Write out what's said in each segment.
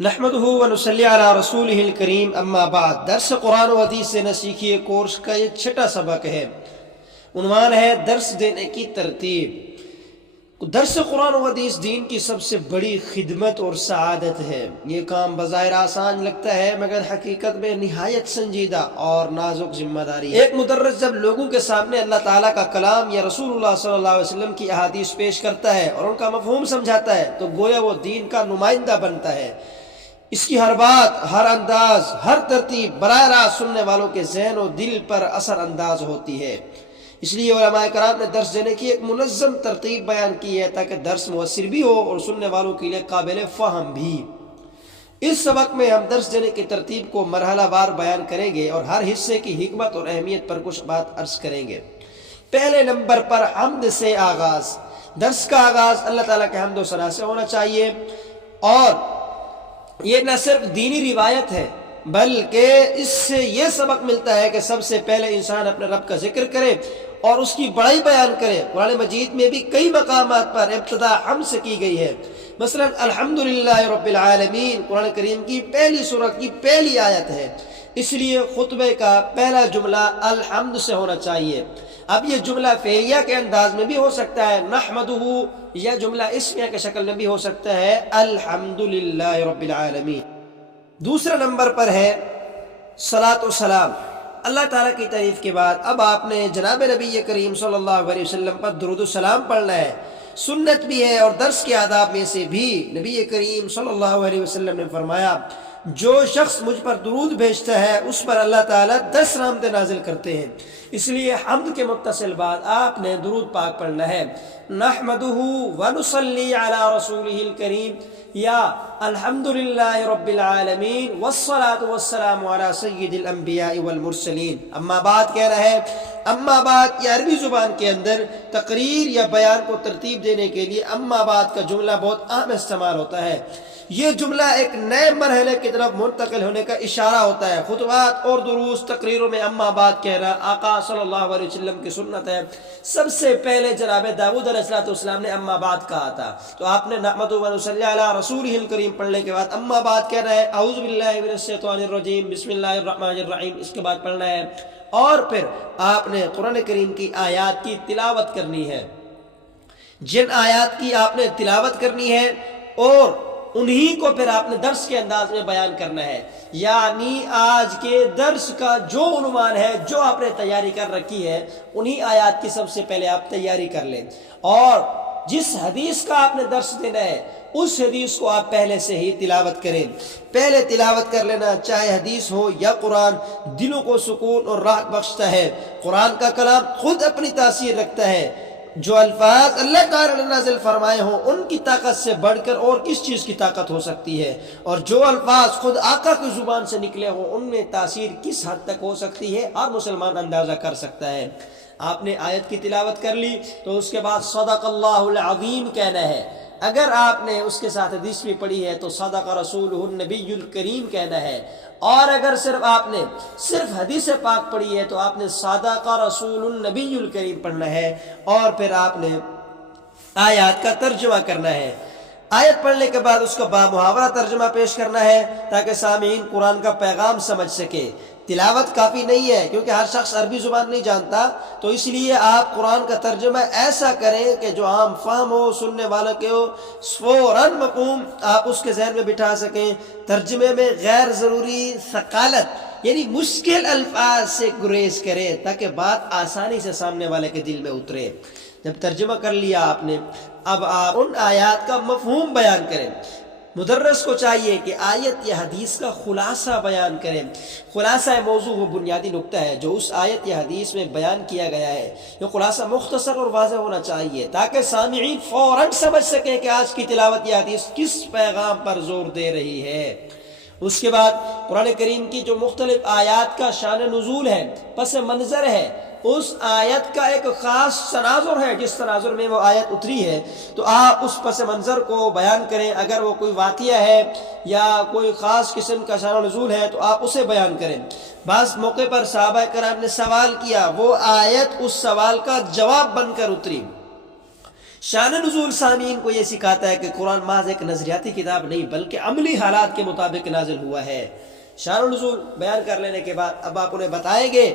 نحمدہ و نصلی علی رسولہ الکریم اما بعد۔ درس قرآن و حدیث سے نہ سیکھیے کورس کا یہ چھٹا سبق ہے۔ عنوان ہے درس دینے کی ترتیب۔ درس قرآن و حدیث دین کی سب سے بڑی خدمت اور سعادت ہے۔ یہ کام بظاہر آسان لگتا ہے مگر حقیقت میں نہایت سنجیدہ اور نازک ذمہ داری ہے۔ ایک مدرس جب لوگوں کے سامنے اللہ تعالیٰ کا کلام یا رسول اللہ صلی اللہ علیہ وسلم کی احادیث پیش کرتا ہے اور ان کا مفہوم سمجھاتا ہے تو گویا وہ دین کا نمائندہ بنتا ہے۔ اس کی ہر بات، ہر انداز، ہر ترتیب براہ راست سننے والوں کے ذہن و دل پر اثر انداز ہوتی ہے۔ اس لیے علماء کرام نے درس دینے کی ایک منظم ترتیب بیان کی ہے تاکہ درس مؤثر بھی ہو اور سننے والوں کے لیے قابل فہم بھی۔ اس سبق میں ہم درس دینے کی ترتیب کو مرحلہ وار بیان کریں گے اور ہر حصے کی حکمت اور اہمیت پر کچھ بات عرض کریں گے۔ پہلے نمبر پر حمد سے آغاز۔ درس کا آغاز اللہ تعالیٰ کے حمد و ثنا سے ہونا چاہیے، اور یہ نہ صرف دینی روایت ہے بلکہ اس سے یہ سبق ملتا ہے کہ سب سے پہلے انسان اپنے رب کا ذکر کرے اور اس کی بڑائی بیان کرے۔ قرآن مجید میں بھی کئی مقامات پر ابتدا حمد سے کی گئی ہے۔ مثلا الحمدللہ رب العالمین قرآن کریم کی پہلی سورت کی پہلی آیت ہے، اس لیے خطبے کا پہلا جملہ الحمد سے ہونا چاہیے۔ اب یہ جملہ فعلیہ کے انداز میں بھی ہو سکتا ہے، نحمدہ، یا جملہ اسمیہ کے شکل میں بھی ہو سکتا ہے، الحمدللہ رب العالمین۔ دوسرا نمبر پر ہے صلاۃ و سلام۔ اللہ تعالیٰ کی تعریف کے بعد اب آپ نے جناب نبی کریم صلی اللہ علیہ وسلم پر درود و سلام پڑھنا ہے۔ سنت بھی ہے اور درس کے آداب میں سے بھی نبی کریم صلی اللہ علیہ وسلم نے فرمایا، جو شخص مجھ پر درود بھیجتا ہے اس پر اللہ تعالیٰ 10 رحمتیں نازل کرتے ہیں۔ اس لیے حمد کے متصل بعد آپ نے درود پاک پڑھنا ہے، نحمدہ ونصلی علی رسولہ الکریم، یا الحمدللہ رب العالمین والصلاة والسلام علی سید الانبیاء والمرسلین۔ اما بعد کہہ رہا ہے، اما بعد یہ عربی زبان کے اندر تقریر یا بیان کو ترتیب دینے کے لیے اما بعد کا جملہ بہت عام استعمال ہوتا ہے۔ یہ جملہ ایک نئے مرحلے کی طرف منتقل ہونے کا اشارہ ہوتا ہے۔ خطبات اور دروس تقریروں میں اما بعد کہہ رہا آقا صلی اللہ علیہ وسلم کی سنت ہے۔ سب سے پہلے جناب داؤد علیہ السلام نے اما بعد کہا تھا، تو آپ نے نحمدہ ونصلی علی رسولہ الکریم پڑھنے کے بعد اما بعد کہہ رہا ہے، اعوذ باللہ من الشیطان الرجیم بسم اللہ الرحمن الرحیم، اس کے بعد پڑھنا ہے، اور پھر آپ نے قرآن کریم کی آیات کی تلاوت کرنی ہے۔ جن آیات کی آپ نے تلاوت کرنی ہے اور انہی کو پھر آپ نے درس کے انداز میں بیان کرنا ہے، یعنی آج کے درس کا جو عنوان ہے، جو آپ نے تیاری کر رکھی ہے، انہی آیات کی سب سے پہلے آپ تیاری کر لیں، اور جس حدیث کا آپ نے درس دینا ہے اس حدیث کو آپ پہلے سے ہی تلاوت کریں۔ پہلے تلاوت کر لینا، چاہے حدیث ہو یا قرآن، دلوں کو سکون اور راحت بخشتا ہے۔ قرآن کا کلام خود اپنی تاثیر رکھتا ہے۔ جو الفاظ اللہ تعالیٰ نے نازل فرمائے ہوں ان کی طاقت سے بڑھ کر اور کس چیز کی طاقت ہو سکتی ہے، اور جو الفاظ خود آقا کی زبان سے نکلے ہوں ان میں تاثیر کس حد تک ہو سکتی ہے ہر مسلمان اندازہ کر سکتا ہے۔ آپ نے آیت کی تلاوت کر لی تو اس کے بعد صدق اللہ العظیم کہنا ہے۔ اگر آپ نے اس کے ساتھ حدیث بھی پڑھی ہے تو صدق رسولہ النبی الکریم کہنا ہے، اور اگر صرف آپ نے حدیث پاک پڑھی ہے تو آپ نے صدق رسول النبی الکریم پڑھنا ہے، اور پھر آپ نے آیات کا ترجمہ کرنا ہے۔ آیت پڑھنے کے بعد اس کا بامحاورہ ترجمہ پیش کرنا ہے تاکہ سامعین قرآن کا پیغام سمجھ سکے۔ تلاوت کافی نہیں ہے کیونکہ ہر شخص عربی زبان نہیں جانتا، تو اس لیے آپ قرآن کا ترجمہ ایسا کریں کہ جو عام فہم ہو، سننے والا کے ہو، فوراً مفہوم آپ اس کے ذہن میں بٹھا سکیں۔ ترجمے میں غیر ضروری ثقالت یعنی مشکل الفاظ سے گریز کریں تاکہ بات آسانی سے سامنے والے کے دل میں اترے۔ جب ترجمہ کر لیا آپ نے، اب آپ ان آیات کا مفہوم بیان کریں۔ مدرس کو چاہیے کہ آیت یا حدیث کا خلاصہ بیان کریں۔ خلاصہ موضوع وہ بنیادی نقطہ ہے جو اس آیت یا حدیث میں بیان کیا گیا ہے۔ یہ خلاصہ مختصر اور واضح ہونا چاہیے تاکہ سامعین فوراً سمجھ سکیں کہ آج کی تلاوت یا حدیث کس پیغام پر زور دے رہی ہے۔ اس کے بعد قرآن کریم کی جو مختلف آیات کا شان نزول ہے، پس منظر ہے، اس آیت کا ایک خاص تناظر ہے، جس تناظر میں وہ آیت اتری ہے، تو آپ اس پس منظر کو بیان کریں۔ اگر وہ کوئی واقعہ ہے یا کوئی خاص قسم کا شان نزول ہے تو آپ اسے بیان کریں۔ بعض موقع پر صحابہ کرام نے سوال کیا، وہ آیت اس سوال کا جواب بن کر اتری۔ شان نزول سامعین کو یہ سکھاتا ہے کہ قرآن محض ایک نظریاتی کتاب نہیں بلکہ عملی حالات کے مطابق نازل ہوا ہے۔ شان نزول بیان کر لینے کے بعد اب آپ انہیں بتائیں گے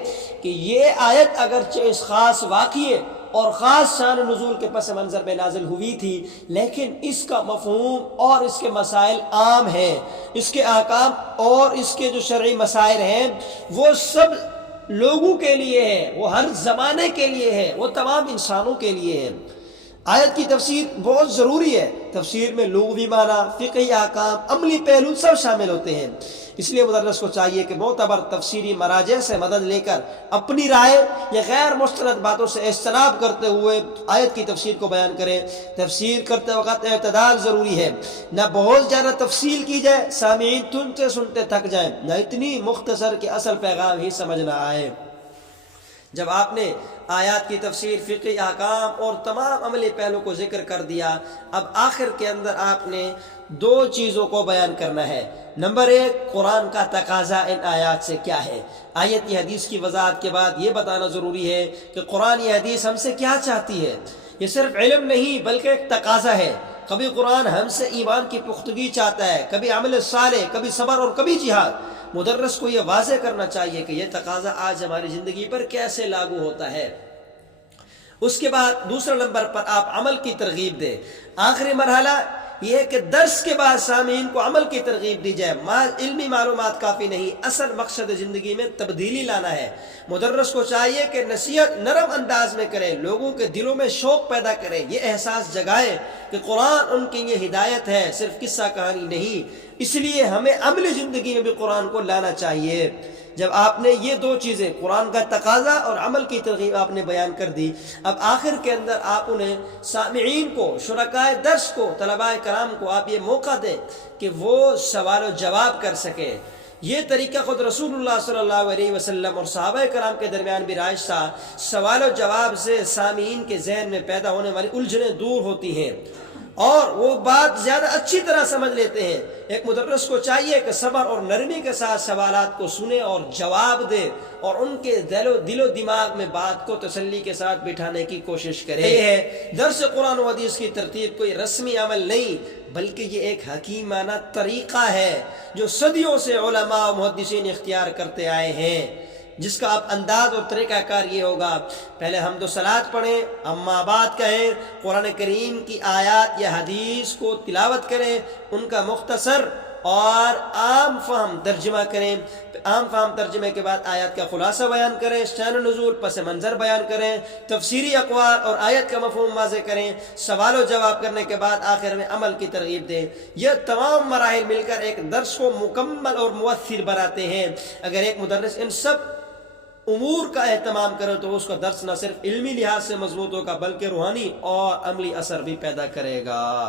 کہ یہ آیت اگرچہ اس خاص واقعے اور خاص شان نزول کے پس منظر میں نازل ہوئی تھی، لیکن اس کا مفہوم اور اس کے مسائل عام ہیں، اس کے احکام اور اس کے جو شرعی مسائل ہیں وہ سب لوگوں کے لیے ہے، وہ ہر زمانے کے لیے ہے، وہ تمام انسانوں کے لیے ہے۔ آیت کی تفسیر بہت ضروری ہے۔ تفسیر میں لغوی معنی، فقہی احکام، عملی پہلو سب شامل ہوتے ہیں۔ اس لیے مدرس کو چاہیے کہ معتبر تفسیری مراجع سے مدد لے کر اپنی رائے یا غیر مستند باتوں سے اجتناب کرتے ہوئے آیت کی تفسیر کو بیان کریں۔ تفسیر کرتے وقت اعتدال ضروری ہے، نہ بہت زیادہ تفصیل کی جائے سامعین سنتے سنتے تھک جائیں، نہ اتنی مختصر کہ اصل پیغام ہی سمجھ نہ آئے۔ جب آپ نے آیات کی تفسیر، فقہی احکام اور تمام عملی پہلو کو ذکر کر دیا، اب آخر کے اندر آپ نے دو چیزوں کو بیان کرنا ہے۔ نمبر ایک، قرآن کا تقاضا ان آیات سے کیا ہے۔ آیت یا حدیث کی وضاحت کے بعد یہ بتانا ضروری ہے کہ قرآن یا حدیث ہم سے کیا چاہتی ہے۔ یہ صرف علم نہیں بلکہ ایک تقاضا ہے۔ کبھی قرآن ہم سے ایمان کی پختگی چاہتا ہے، کبھی عمل صالح، کبھی صبر اور کبھی جہاد۔ مدرس کو یہ واضح کرنا چاہیے کہ یہ تقاضا آج ہماری زندگی پر کیسے لاگو ہوتا ہے۔ اس کے بعد دوسرے نمبر پر آپ عمل کی ترغیب دیں۔ آخری مرحلہ یہ ہے کہ درس کے بعد سامعین کو عمل کی ترغیب دی جائے۔ علمی معلومات کافی نہیں، اصل مقصد زندگی میں تبدیلی لانا ہے۔ مدرس کو چاہیے کہ نصیحت نرم انداز میں کرے، لوگوں کے دلوں میں شوق پیدا کرے، یہ احساس جگائے کہ قرآن ان کی یہ ہدایت ہے، صرف قصہ کہانی نہیں۔ اس لیے ہمیں عملی زندگی میں بھی قرآن کو لانا چاہیے۔ جب آپ نے یہ دو چیزیں، قرآن کا تقاضا اور عمل کی ترغیب آپ نے بیان کر دی، اب آخر کے اندر آپ انہیں سامعین کو، شرکائے درس کو، طلباء کرام کو آپ یہ موقع دیں کہ وہ سوال و جواب کر سکیں۔ یہ طریقہ خود رسول اللہ صلی اللہ علیہ وسلم اور صحابہ کرام کے درمیان بھی رائج تھا۔ سوال و جواب سے سامعین کے ذہن میں پیدا ہونے والی الجھنیں دور ہوتی ہیں اور وہ بات زیادہ اچھی طرح سمجھ لیتے ہیں۔ ایک مدرس کو چاہیے کہ صبر اور نرمی کے ساتھ سوالات کو سنے اور جواب دے اور ان کے دل و دماغ میں بات کو تسلی کے ساتھ بٹھانے کی کوشش کرے۔ یہ ہے درس قرآن و حدیث کی ترتیب کوئی رسمی عمل نہیں بلکہ یہ ایک حکیمانہ طریقہ ہے جو صدیوں سے علماء و محدثین اختیار کرتے آئے ہیں، جس کا اب انداز اور طریقہ کار یہ ہوگا: پہلے حمد و صلات پڑھیں، اما بعد کہیں، قرآن کریم کی آیات یا حدیث کو تلاوت کریں، ان کا مختصر اور عام فہم ترجمہ کریں، عام فہم ترجمے کے بعد آیات کا خلاصہ بیان کریں، شان نزول، پس منظر بیان کریں، تفسیری اقوال اور آیت کا مفہوم واضح کریں، سوال و جواب کرنے کے بعد آخر میں عمل کی ترغیب دیں۔ یہ تمام مراحل مل کر ایک درس کو مکمل اور مؤثر بناتے ہیں۔ اگر ایک مدرس ان سب امور کا اہتمام کرے تو اس کا درس نہ صرف علمی لحاظ سے مضبوط ہوگا بلکہ روحانی اور عملی اثر بھی پیدا کرے گا۔